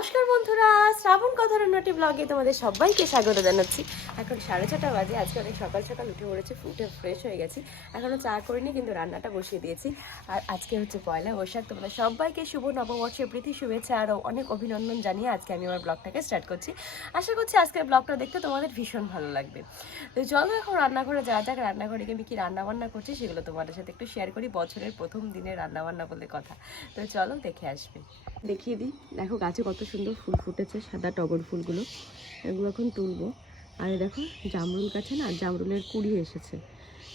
নমস্কার বন্ধুরা, শ্রাবণ কথার অন্যটি ব্লগে তোমাদের সবাইকে স্বাগত জানাচ্ছি। এখন 6:30 বাজে। আজকে অনেক সকাল সকাল উঠে পড়েছি, ফুটে ফ্রেশ হয়ে গেছি। এখনও চা করিনি, কিন্তু রান্নাটা বসিয়ে দিয়েছি। আর আজকে হচ্ছে পয়লা বৈশাখ। তোমাদের সবাইকে শুভ নববর্ষের প্রীতি শুভেচ্ছা আরও অনেক অভিনন্দন জানিয়ে আজকে আমি আমার ব্লগটাকে স্টার্ট করছি। আশা করছি আজকের ব্লগটা দেখতে তোমাদের ভীষণ ভালো লাগবে। তো চলো এখন রান্নাঘরে যাওয়া যাক। রান্নাঘরে আমি কি রান্নাবান্না করছি সেগুলো তোমাদের সাথে একটু শেয়ার করি। বছরের প্রথম দিনে রান্নাবান্না বলে কথা, তো চলো দেখে আসবে। দেখিয়ে দিই, দেখো গাছে কত সুন্দর ফুল ফুটেছে, সাদা টগর ফুলগুলো। এগুলো এখন তুলবো। আর দেখো জামরুল গাছে না জামরুলের কুড়ি এসেছে।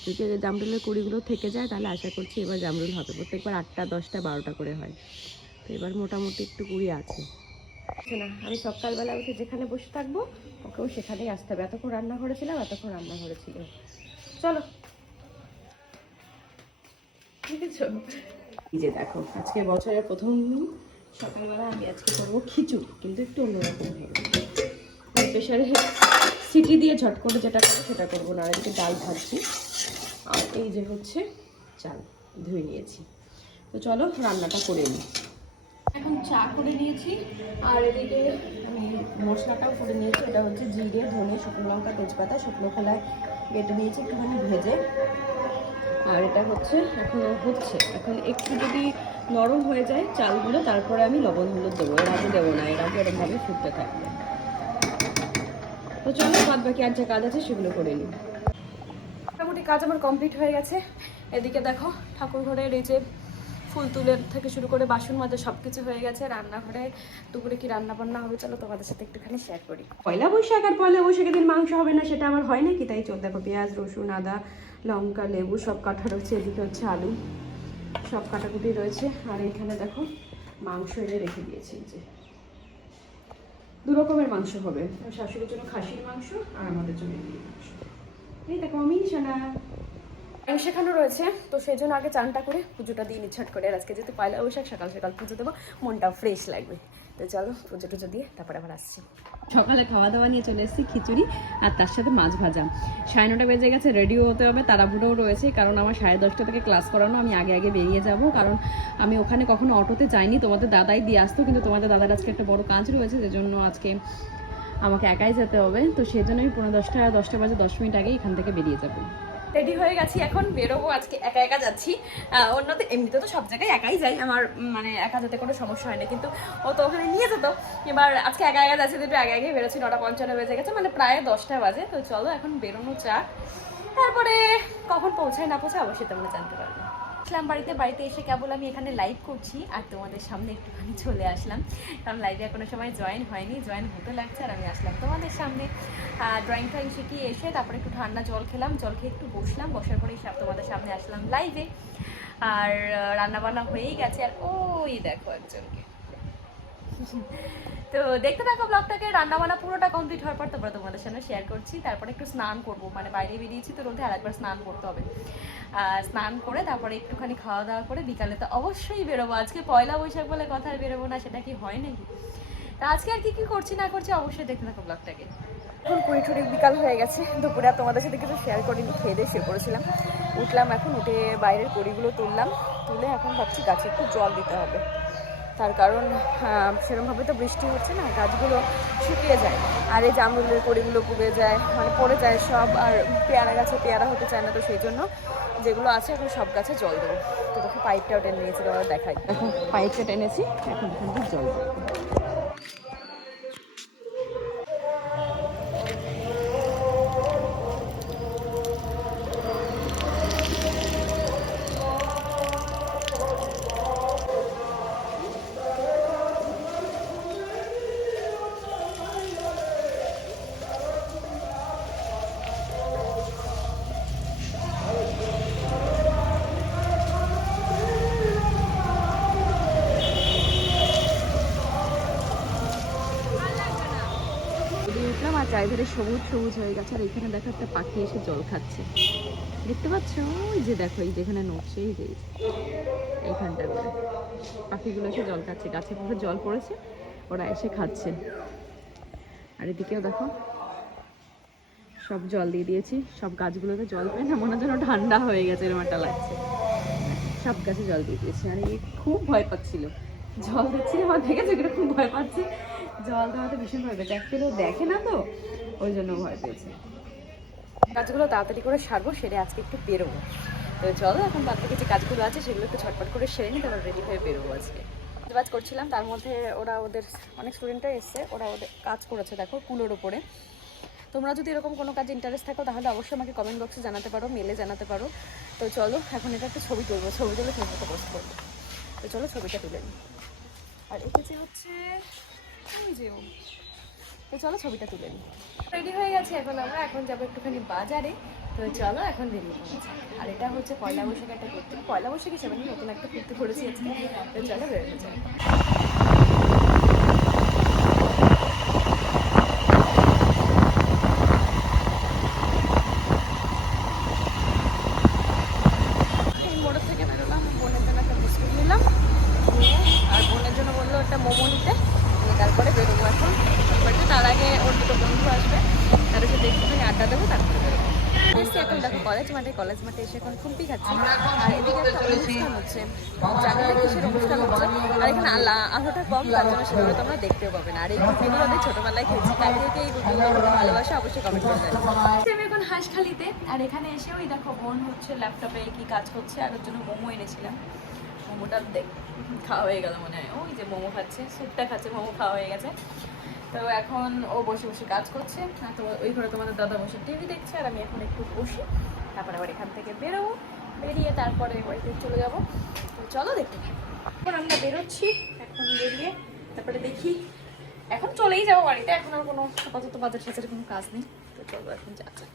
যদি জামরুলের কুড়িগুলো থেকে যায় তাহলে আশা করছি এবার জামরুল হবে। প্রত্যেকবার 8টা 10টা 12টা করে হয়, তো এবার মোটামুটি একটু কুড়ি আছে না। আমি সকালবেলা উঠে যেখানে বসে থাকবো ওকেও সেখানেই আসতে হবে। এতক্ষণ রান্নাঘরে ছিলাম, এতক্ষণ রান্নাঘরে ছিল। চলো, ঠিক আছে। এই যে দেখো, আজকে বছরের প্রথম দিন সকালবেলা আমি আজকে করবো খিচুড়ি, কিন্তু একটু অন্যরকম হবে। প্রেশারে সিটি দিয়ে ঝট করে যেটা করবো সেটা করবো না। আর এদিকে ডাল ভাজছি, আর এই যে হচ্ছে চাল ধুয়ে নিয়েছি। তো চলো রান্নাটা করে নিই। এখন চা করে নিয়েছি, আর এদিকে আমি মশলাটাও করে নিয়েছি। এটা হচ্ছে জিরে, ধনে, শুকনো লঙ্কা, তেজপাতা শুকনো খোলায় বেটে নিয়েছি একটুখানি ভেজে। আর এটা হচ্ছে এখনও হচ্ছে, এখন একটু যদি নরম হয়ে যায় চালগুলো তারপরে আমি লবণ হলুদ দেবো। এর আগে দেবো না, এর আগে এরকমভাবে ফুটতে থাকবে। তো চলো বাদ বাকি আর যা কাজ আছে সেগুলো করে নিই। মোটামুটি কাজ আমার কমপ্লিট হয়ে গেছে। এদিকে দেখো ঠাকুর ঘরের এই যে ফুল তুলের থেকে শুরু করে বাসন মাজা সব কিছু হয়ে গেছে। রান্নাঘরে দুপুরে কি রান্না বান্না হবে চলো তোমাদের সাথে একটুখানি শেয়ার করি। পয়লা বৈশাখ, আর পয়লা বৈশাখের দিন মাংস হবে না সেটা আমার হয় নাকি? তাই চল দেখো, পেঁয়াজ রসুন আদা লঙ্কা লেবু সব কাটা রয়েছে। এদিকে হচ্ছে আলু, সব কাটাকুটি রয়েছে। আর এখানে দেখো মাংস এনে রেখে দিয়েছি। যে দু রকমের মাংস হবে, শাশুড়ির জন্য খাসির মাংস আর আমাদের জন্য মাংস। এই দেখো আমি সোনা শেখানো রয়েছে, তো সেই জন্য আগে চানটা করে পুজোটা দিয়ে নিচ্ছাট করে। আর আজকে যেহেতু পয়লা বৈশাখ, সকাল সকাল পুজো দেবো, মনটাও ফ্রেশ লাগবে। তো চলো পুজো টুজো দিয়ে তারপরে আবার আসছি। সকালে খাওয়া দাওয়া নিয়ে চলে এসেছি, খিচুড়ি আর তার সাথে মাছ ভাজা। 9:30 বেজে গেছে, রেডিও হতে হবে, তাড়াহুড়োও রয়েছে, কারণ আমার 10:30 থেকে ক্লাস করানো। আমি আগে আগে বেরিয়ে যাব, কারণ আমি ওখানে কখনো অটোতে যাইনি, তোমাদের দাদাই দিয়ে আসতো, কিন্তু তোমাদের দাদার আজকে একটা বড় কাজ রয়েছে, যে জন্য আজকে আমাকে একাই যেতে হবে। তো সেই জন্য আমি 10:15 বাজে 10 মিনিট আগে এখান থেকে বেরিয়ে যাবো। রেডি হয়ে গেছি, এখন বেরোবো। আজকে একা একা যাচ্ছি। অন্যতে এমনিতে তো সব জায়গায় একাই যাই, আমার মানে একা যেতে কোনো সমস্যা হয় না, কিন্তু ও তো ওখানে নিয়ে যেত। এবার আজকে একা একা যাচ্ছি, দুটো আগে আগে বেরোচ্ছি। 9:55 বেজে গেছে, মানে প্রায় 10টা বাজে। তো চলো এখন বেরোনো চাক, তারপরে কখন পৌঁছায় না পৌঁছায় অবশ্যই তোমরা জানতে পারবে। আসলাম বাড়িতে এসে কেবল আমি এখানে লাইভ করছি আর তোমাদের সামনে একটুখানি চলে আসলাম, কারণ লাইভে কোনো সময় জয়েন হয়নি, জয়েন হতে লাগছে। আর আমি আসলাম তোমাদের সামনে ড্রয়িং ট্রয়িং শিখিয়ে এসে তারপরে একটু ঠান্ডা জল খেলাম, জল খেয়ে একটু বসলাম, বসার পরেই সব তোমাদের সামনে আসলাম লাইভে। আর রান্নাবান্না হয়েই গেছে। আর ওই দেখো একজনকে। তো দেখতে থাকো ব্লগটাকে। রান্নাবান্না পুরোটা কমপ্লিট হওয়ার পর তারপরে তোমাদের সামনে শেয়ার করছি। তারপরে একটু স্নান করবো, মানে বাইরে বেরিয়েছি তো রোদে, আরেকবার স্নান করতে হবে। স্নান করে তারপরে একটুখানি খাওয়া দাওয়া করে বিকালে তো অবশ্যই বেরোবো। আজকে পয়লা বৈশাখ বলে কথা, আর বেরোবো না সেটা কি হয় নাকি? তা আজকে আর কি কি করছি না করছি অবশ্যই দেখতে থাকো ব্লগটাকে। এখন কুড়ি বিকাল হয়ে গেছে, দুপুরে আর তোমাদের সাথে কিছু শেয়ার করিনি, খেয়ে দিয়ে শুয়ে পড়েছিলাম। উঠলাম এখন, উঠে বাইরের কড়িগুলো তুললাম, তুলে এখন ভাবছি গাছে একটু জল দিতে হবে। তার কারণ সেরকমভাবে তো বৃষ্টি হচ্ছে না, গাছগুলো শুকিয়ে যায়, আর এই জামরুলের কড়িগুলো পুড়ে যায়, মানে পড়ে যায় সব। আর পেয়ারা গাছে পেয়ারা হতে চায় না, তো সেই জন্য যেগুলো আছে এখন সব গাছে জল দেবো। তো দেখো পাইপটাও টেনে নিয়েছি, তোমাদের দেখাই। এখন পাইপটা টেনেছি, এখন এখান থেকে জল দেবো। উঠলাম আর চারিধারে সবুজ সবুজ হয়ে গেছে। আর এখানে দেখো একটা পাখি এসে জল খাচ্ছে, দেখতে পাচ্ছ? ওই যে দেখো, এই যেখানে নড়ছে, এই যে এইখানটা করে পাখিগুলো এসে জল খাচ্ছে, গাছে পুরো জল পড়েছে, ওরা এসে খাচ্ছে। আর এদিকেও দেখো সব জল দিয়ে দিয়েছি, সব গাছগুলোতে জল পেয়ে না মনে হয় যেন ঠান্ডা হয়ে গেছে, এরকম একটা লাগছে। সব গাছে জল দিয়ে দিয়েছি। আর এই খুব ভয় পাচ্ছিল, জল দিচ্ছিল, আমার দেখেছে এগুলো খুব ভয় পাচ্ছে, জল দেওয়াতে ভীষণ ভয় পেয়েছে, অ্যাকচুয়ালি দেখে না তো ওই জন্য ভয় পেয়েছে। কাজগুলো তাড়াতাড়ি করে সারবো, সেরে আজকে একটু বেরোবো। তো চলো এখন বাদ বাকি যে কাজগুলো আছে সেগুলো একটু ছটপট করে সেরে নিই, তারপর রেডি হয়ে বেরোবো আজকে। কাজ করছিলাম, তার মধ্যে ওদের অনেক স্টুডেন্টরা এসছে, ওদের কাজ করেছে দেখো কুলোর ওপরে। তোমরা যদি এরকম কোনো কাজে ইন্টারেস্ট থাকো তাহলে অবশ্যই আমাকে কমেন্ট বক্সে জানাতে পারো, মেলে জানাতে পারো। তো চলো এখন এটা একটা ছবি তুলবো, ছবি তুলে ফেসবুকে পোস্ট করবো। তো চলো ছবিটা তুলে নিই। আর এসেছে হচ্ছে ওই যে ও। তো চলো ছবিটা তুলে নিই। রেডি হয়ে গেছে, এখন যাবো একটুখানি বাজারে। তো চলো এখন বেরিয়ে পড়েছি। আর এটা হচ্ছে পয়লা বৈশাখ একটা কুর্তি, পয়লা বৈশাখ হিসেবে নতুন একটা কুর্তি পরেছি আজকে। তো চলো বেরোতে যাই। মোড়ের থেকে বেরোলাম, বোনের জন্য একটা বিস্কুট নিলাম, আর বোনের জন্য বললো একটা মোমো নিতে, তারপরে বেরোবো এখন। তার আগে ওর দুটো বন্ধু আসবে, তাদের সাথে একটুখানি আড্ডা দেবো, তারপরে বেরোবো। এসে এখন দেখো কলেজ মাঠে এসে এখন খুন্তি খাচ্ছি। আর এদিকে একটা অনুষ্ঠান হচ্ছে, জানি না কিসের অনুষ্ঠান হচ্ছে। আর এখানে আলোটা কম, তার জন্য সেগুলো তো আমরা দেখতেও পাবে না। আর এই কুকিগুলো আমি ছোটোবেলায় খেয়েছি, কাকে এই কুকিগুলো ভালোবাসা অবশ্যই কমেন্ট করে দেয়। আমি এখন হাঁসখালিতে, আর এখানে এসে ওই দেখো বোন হচ্ছে ল্যাপটপে কি কাজ করছে, আর ওর জন্য মোমো এনেছিলাম। মোমোটা খাওয়া হয়ে গেল মনে হয়, ওই যে মোমো খাচ্ছে, স্যুপটা খাচ্ছে, মোমো খাওয়া হয়ে গেছে। তো এখন ও বসে বসে কাজ করছে, তো ওই ঘরে তোমাদের দাদা বসে টিভি দেখছে, আর আমি এখন একটু বসি, তারপরে আবার এখান থেকে বেরোবো, বেরিয়ে তারপরে বাড়িতে চলে যাবো। তো চলো দেখতে থাকি। এখন আমরা বেরোচ্ছি, এখন বেরিয়ে তারপরে দেখি, এখন চলেই যাবো বাড়িতে। এখন আর কোনো আপাতত বাজার টাজারের কোনো কাজ নেই। তো চলো এখন যা যাক।